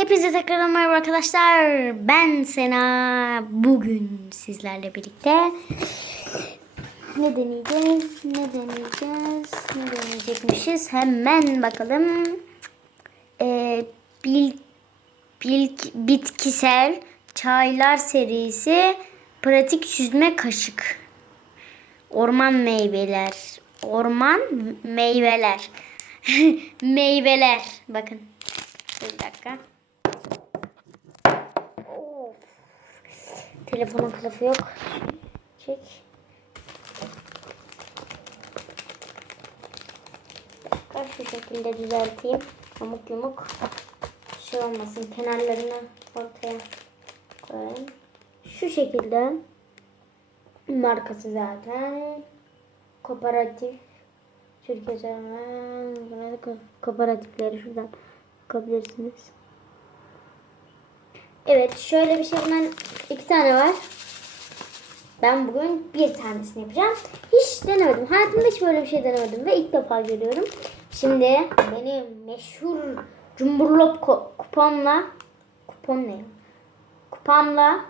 Hepinize tekrar merhaba arkadaşlar. Ben Sena. Bugün sizlerle birlikte ne deneyeceğiz? Ne deneyeceğiz? Ne deneyecekmişiz? Hemen bakalım. Ee, bil, bil, bitkisel çaylar serisi pratik süzme kaşık. Orman meyveler. Orman meyveler. meyveler. Bakın. Bir dakika. Telefonun kılıfı yok. Çek. Dakika şu şekilde düzelteyim. Yamuk yumuk. Şey olmasın. Kenarlarını ortaya koyayım. Şu şekilde. Markası zaten. Kooperatif. Türkiye Kooperatifleri şuradan bakabilirsiniz. Evet şöyle bir şey bundan iki tane var. Ben bugün bir tanesini yapacağım. Hiç denemedim. Hayatımda hiç böyle bir şey denemedim ve ilk defa görüyorum. Şimdi benim meşhur cumburlop kupamla kupon ne? Kupamla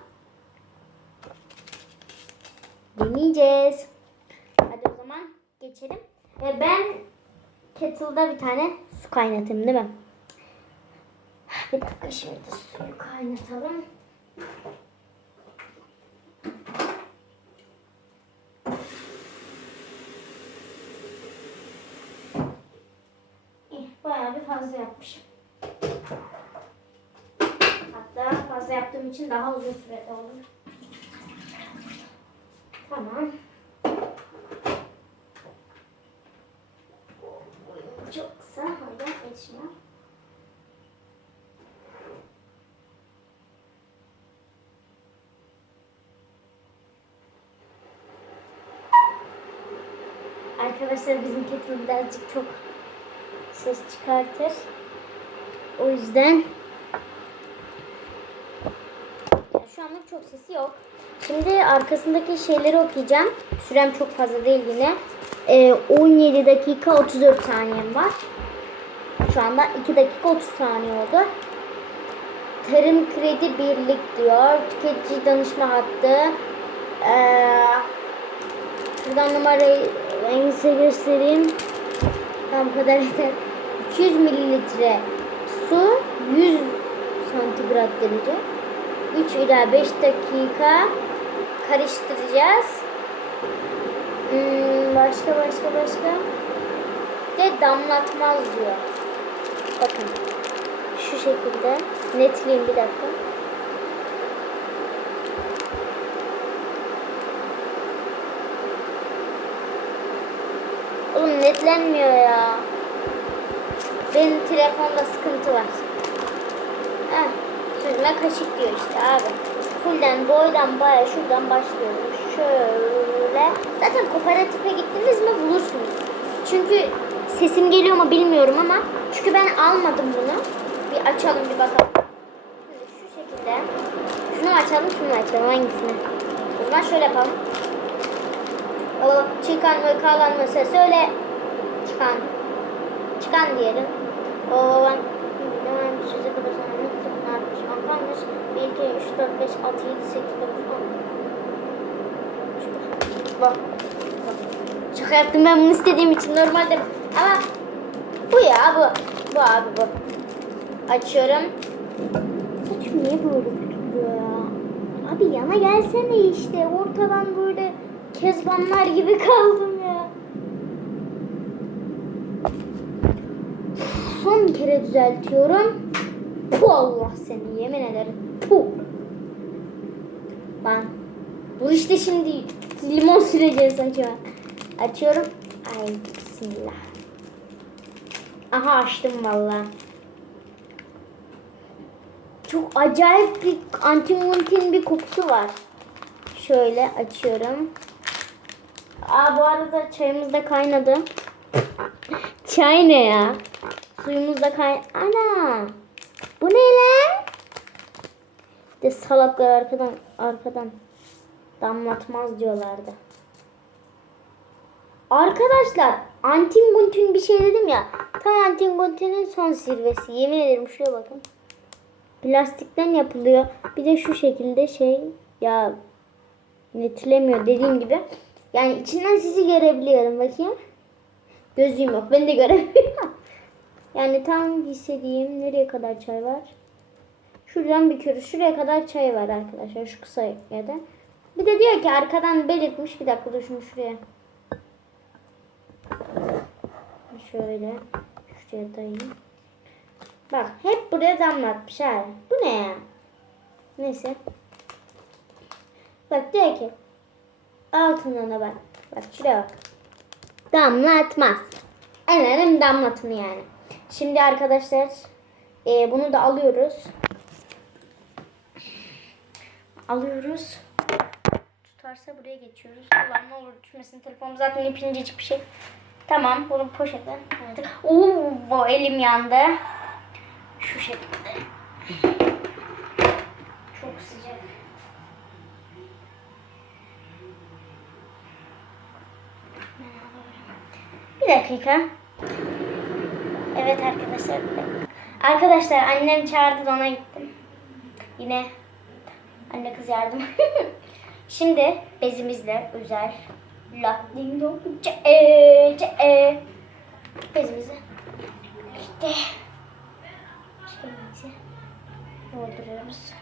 deneyeceğiz. Hadi o zaman geçelim. Ve ben kettle'da bir tane su kaynatayım değil mi? Bir dakika şimdi suyu kaynatalım. Bayağı bir fazla yapmışım. Hatta fazla yaptığım için daha uzun sürede olur. Tamam. Boyum çok kısa. O yüzden yetişmiyor. Arkadaşlar bizim kettle birazcık çok ses çıkartır. O yüzden ya şu anlık çok sesi yok. Şimdi arkasındaki şeyleri okuyacağım. Sürem çok fazla değil yine. Ee, 17 dakika 34 saniyem var. Şu anda 2 dakika 30 saniye oldu. Tarım Kredi Birlik diyor. Tüketici danışma hattı. Ee, şuradan numarayı ben size göstereyim. Tam kadar yeter. 200 mililitre su 100 santigrat derece. 3 ila 5 dakika karıştıracağız. Hmm, başka başka başka. De damlatmaz diyor. Bakın. Şu şekilde. Netleyeyim bir dakika. Oğlum netlenmiyor ya. Benim telefonda sıkıntı var. Heh, süzme kaşık diyor işte abi. Fullden boydan baya şuradan başlıyoruz. Şöyle. Zaten kooperatife gittiniz mi bulursunuz. Çünkü sesim geliyor mu bilmiyorum ama. Çünkü ben almadım bunu. Bir açalım bir bakalım. Şimdi şu şekilde. Şunu açalım şunu açalım hangisini? O zaman şöyle yapalım. O çıkan mı kalan mı söyle. Çıkan. Çıkan diyelim. O ben hemen bir söze kadar tutup ne yapmış? Ankalmış. 1, 2, 3, 4, 5, 6, 7, 8, 9, 10. Bak. Yaptım ben bunu istediğim için normalde. Ama bu ya bu. Bu abi bu. Açıyorum. Saçım niye böyle tutuluyor ya? Abi yana gelsene işte. Ortadan böyle kezbanlar gibi kaldım Son kere düzeltiyorum. Puh Allah seni yemin ederim. Puh. Ben. Bu işte şimdi limon süreceğiz ben. Açıyorum. Ay bismillah. Aha açtım valla. Çok acayip bir antimontin bir kokusu var. Şöyle açıyorum. Aa bu arada çayımız da kaynadı. Çay ne ya? Suyumuz da kay... Ana! Bu ne lan? De salaklar arkadan arkadan damlatmaz diyorlardı. Arkadaşlar antin buntin bir şey dedim ya. Tam antin buntinin son zirvesi. Yemin ederim şuraya bakın. Plastikten yapılıyor. Bir de şu şekilde şey ya netlemiyor dediğim gibi. Yani içinden sizi görebiliyorum bakayım. Gözlüğüm yok. Ben de göremiyorum. Yani tam hissedeyim. Nereye kadar çay var? Şuradan bir körü. Şuraya kadar çay var arkadaşlar. Şu kısa yerde. Bir de diyor ki arkadan belirtmiş. Bir dakika dur şunu şuraya. Şöyle. Şuraya dayayayım. Bak hep buraya damlatmış ha. Bu ne ya? Neyse. Bak diyor ki altından da bak. Bak şuraya bak. Damlatmaz. Elerim damlatını yani. Şimdi arkadaşlar e, bunu da alıyoruz. Alıyoruz. Tutarsa buraya geçiyoruz. Ulan ne olur düşmesin. Telefonum zaten ipincecik bir şey. Tamam bunu poşete koyduk. Oo, elim yandı. Şu şekilde. Çok sıcak. Bir dakika. Evet arkadaşlar. Arkadaşlar annem çağırdı ona gittim. Yine anne kız yardım. Şimdi bezimizle özel la ding dong ce e ce e bezimizi işte şeyimizi dolduruyoruz.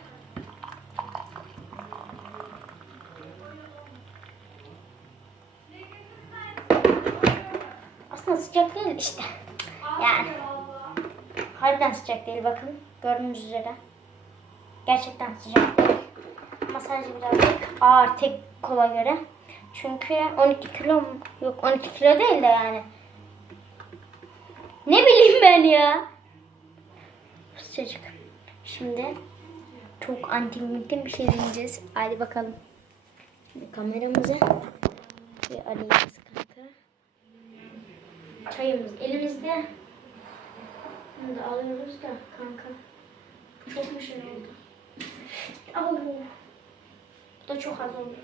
Aslında sıcak değil işte. Yani. Harbiden sıcak değil bakın. Gördüğünüz üzere. Gerçekten sıcak değil. Ama sadece birazcık ağır tek kola göre. Çünkü 12 kilo? Yok 12 kilo değil de yani. Ne bileyim ben ya. Sıcacık. Şimdi çok antimintin bir şey deneyeceğiz. Hadi bakalım. Şimdi kameramızı bir arayacağız kanka. Çayımız elimizde. Bunu da alıyoruz da kanka. Çok mu şey oldu? Au. Bu da çok az oldu.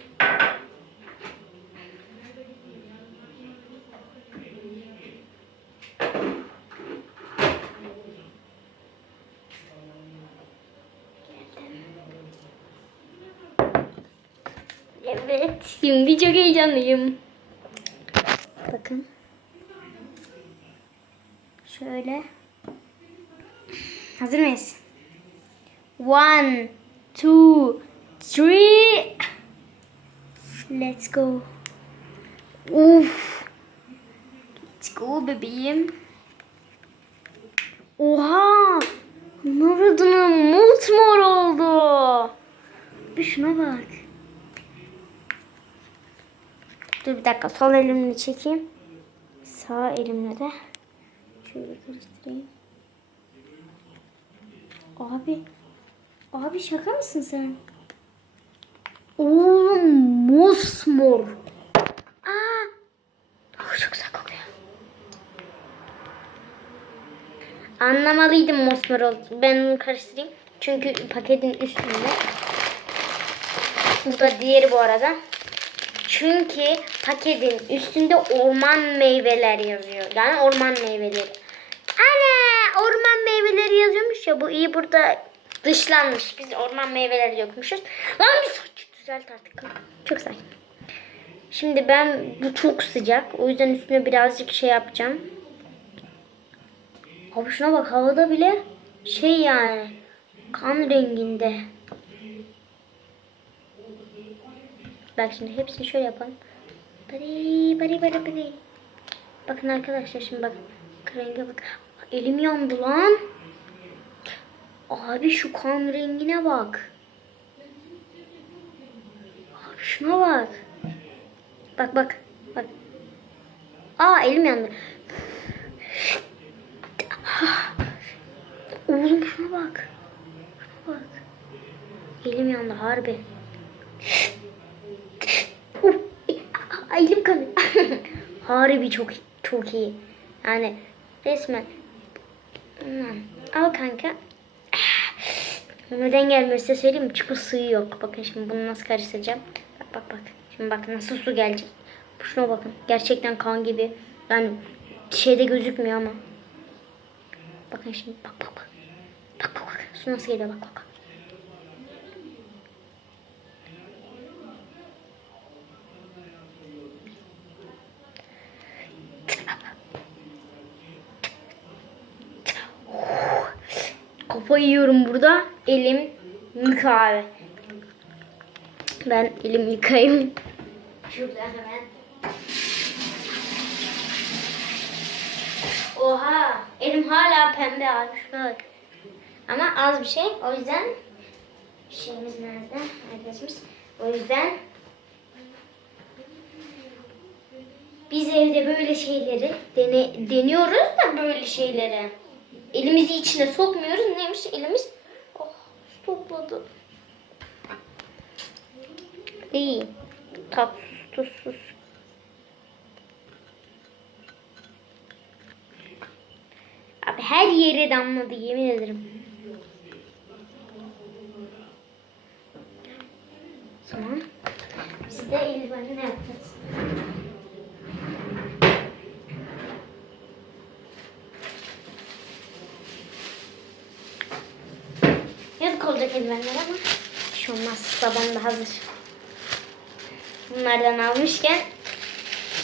Evet, şimdi çok heyecanlıyım. Bakın. Şöyle. Hazır mıyız? One, two, three. Let's go. Uf. Let's go bebeğim. Oha. Naruto'nun mutmor oldu. Bir şuna bak. Dur bir dakika sol elimle çekeyim. Sağ elimle de şöyle karıştırayım. Abi. Abi şaka mısın sen? Oğlum mosmor. Aa. Oh, çok güzel kokuyor. Anlamalıydım mosmor olduğunu. Ben bunu karıştırayım. Çünkü paketin üstünde. Bu da diğeri bu arada. Çünkü paketin üstünde orman meyveler yazıyor. Yani orman meyveleri. Ana orman meyveleri yazıyormuş ya bu iyi burada dışlanmış. Biz orman meyveleri dökmüşüz. Lan bir saç düzelt artık. Çok sakin. Şimdi ben bu çok sıcak. O yüzden üstüne birazcık şey yapacağım. Abi şuna bak havada bile şey yani kan renginde. Bak şimdi hepsini şöyle yapalım. Bari bari bari bari. Bakın arkadaşlar şimdi bak. Renge bak. Elim yandı lan. Abi şu kan rengine bak. Abi şuna bak. Bak bak. Bak. Aa elim yandı. Oğlum şuna bak. Şuna bak. Elim yandı harbi. Ay, elim kanıyor. harbi çok çok iyi. Yani resmen. Hmm, Al kanka. Neden gelmiyorsa söyleyeyim mi? Çünkü suyu yok. Bakın şimdi bunu nasıl karıştıracağım. Bak bak bak. Şimdi bak nasıl su gelecek. Şuna bakın. Gerçekten kan gibi. Yani şeyde gözükmüyor ama. Bakın şimdi bak bak bak. Bak bak bak. Su nasıl geliyor bak bak. Kafayı yiyorum burada. Elim yıka. Ben elim yıkayayım. Şurada hemen. Oha! Elim hala pembe abi. Bak. Ama az bir şey. O yüzden şeyimiz nerede? Arkadaşımız. O yüzden biz evde böyle şeyleri dene, deniyoruz da böyle şeyleri. Elimizi içine sokmuyoruz. Neymiş elimiz? Oh, topladı. İyi. Tatsız, tuzsuz. Abi her yere damladı yemin ederim. Tamam. Biz de eldivenle ne yapacağız? Olacak eldivenler ama bir şey olmaz. Babam da hazır. Bunlardan almışken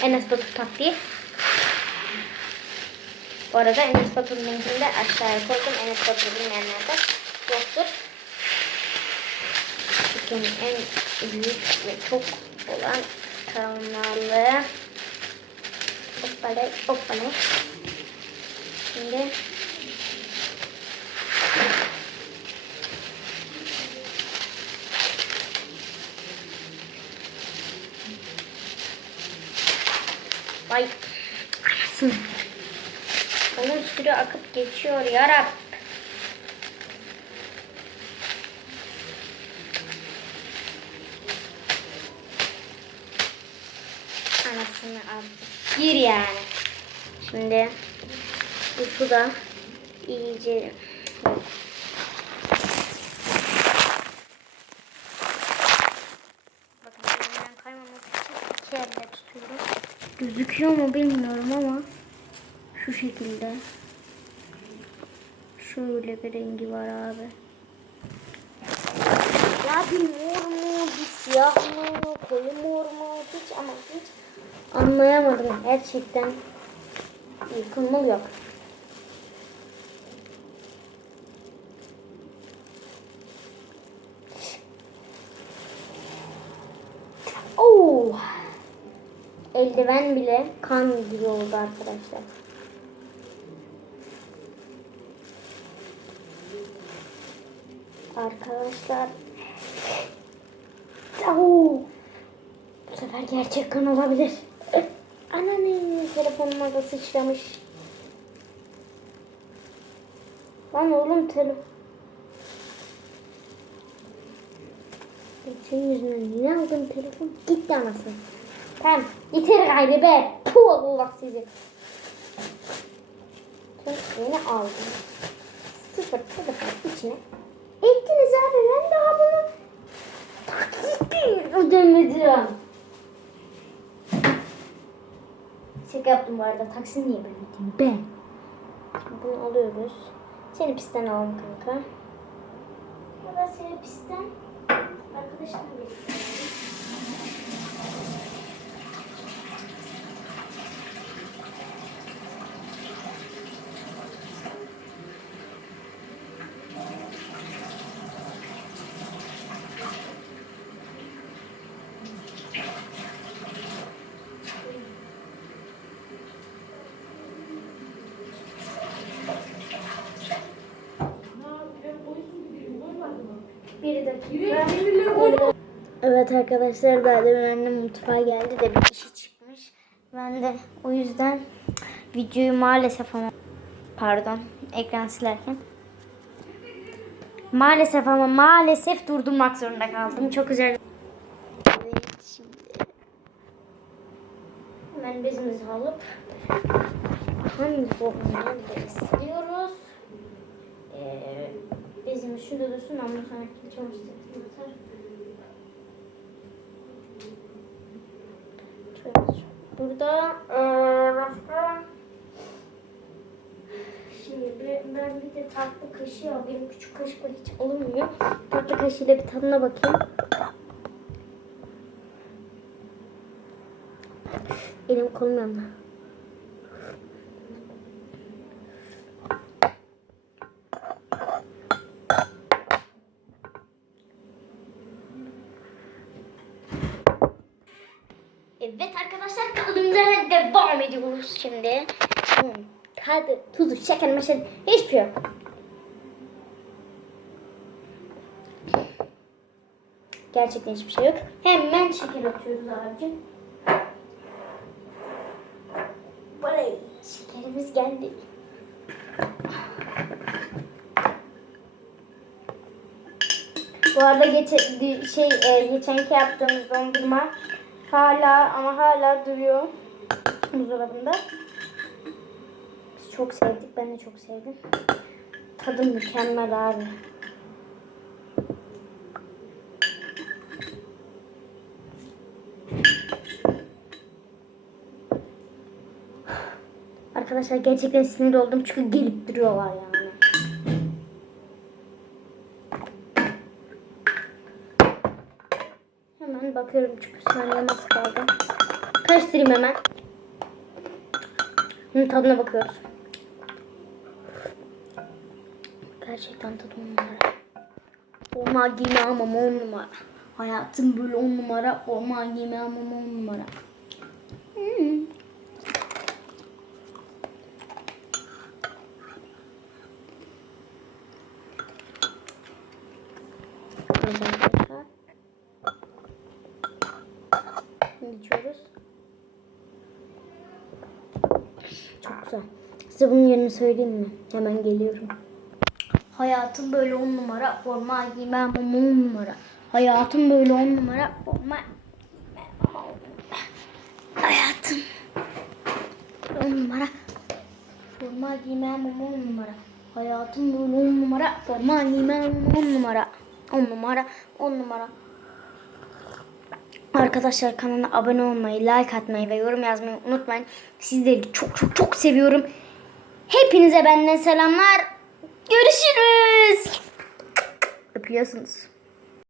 Enes Batur taktiği. Bu arada Enes Batur'un linkini de aşağıya koydum. Enes Batur'u bilmeyenler de yoktur. Türkiye'nin en büyük ve çok olan kanalı. Hoppale, hoppale. Şimdi geçiyor yarab. Anasını artık. Gir yani. Şimdi bu su da iyice. Gözüküyor mu bilmiyorum ama şu şekilde. Şöyle bir rengi var abi. Ya bir mor mu, bir siyah mı, koyu mor mu hiç ama hiç anlayamadım. Gerçekten yıkılmalı yok. Oo. Eldiven bile kan gibi oldu arkadaşlar. Arkadaşlar. Oo. Bu sefer gerçek kan olabilir. Ananın telefonuma da sıçramış. Lan oğlum telefon. Senin yüzünden yine aldım telefon. Gitti anasını. Tamam. Yeter gayrı be. Puh Allah sizi. Tüm yeni aldım. Sıfır telefon içine. Ettiniz abi ben daha bunu taksit ödemedim. Şaka yaptım bu arada. Taksit niye ben ödeyeyim? Ben. Şimdi bunu alıyoruz. Seni pistten alalım kanka. Ya ben seni pistten arkadaşımla birlikte alayım. Evet arkadaşlar daha demin annem mutfağa geldi de bir işi çıkmış. Ben de o yüzden videoyu maalesef ama pardon ekran silerken maalesef ama maalesef durdurmak zorunda kaldım. Çok güzel. Evet şimdi hemen bezimizi alıp hangi boğumdan besliyoruz. Ee, bezimiz şurada dursun ondan sonra çamaşır atar. Şöyle Burada başka şimdi ben bir de tatlı kaşığı al. Benim küçük kaşıkla hiç olmuyor. Tatlı kaşığıyla bir tadına bakayım. Elim kolum yandı. Evet arkadaşlar kaldığımız yerden devam ediyoruz şimdi. Hmm, Tadı, tuzu, şeker, meşer hiçbir şey yok. Gerçekten hiçbir şey yok. Hemen şeker atıyoruz abicim. Oley, şekerimiz geldi. Bu arada geçe, di- şey e, geçenki yaptığımız dondurma hala ama hala duruyor buzdolabında. Biz çok sevdik. Ben de çok sevdim. Tadı mükemmel abi. Arkadaşlar gerçekten sinir oldum çünkü gelip duruyorlar yani. Bakıyorum çünkü saniye nasıl kaldı. Karıştırayım hemen. Şimdi tadına bakıyoruz. Gerçekten tadı on numara. Olma giyme amam on numara. Hayatım böyle on numara. Olma giyme amam on numara. Hmm. Evet arkadaşlar. Şimdi içiyoruz. Çok güzel. Size bunun yerini söyleyeyim mi? Hemen geliyorum. Hayatım böyle on numara forma giymem ama on numara. Hayatım böyle on numara forma. Hayatım on numara forma giymem ama on numara. Hayatım böyle on numara forma giymem on numara. On numara on numara. Arkadaşlar kanala abone olmayı, like atmayı ve yorum yazmayı unutmayın. Sizleri çok çok çok seviyorum. Hepinize benden selamlar. Görüşürüz. Öpüyorsunuz.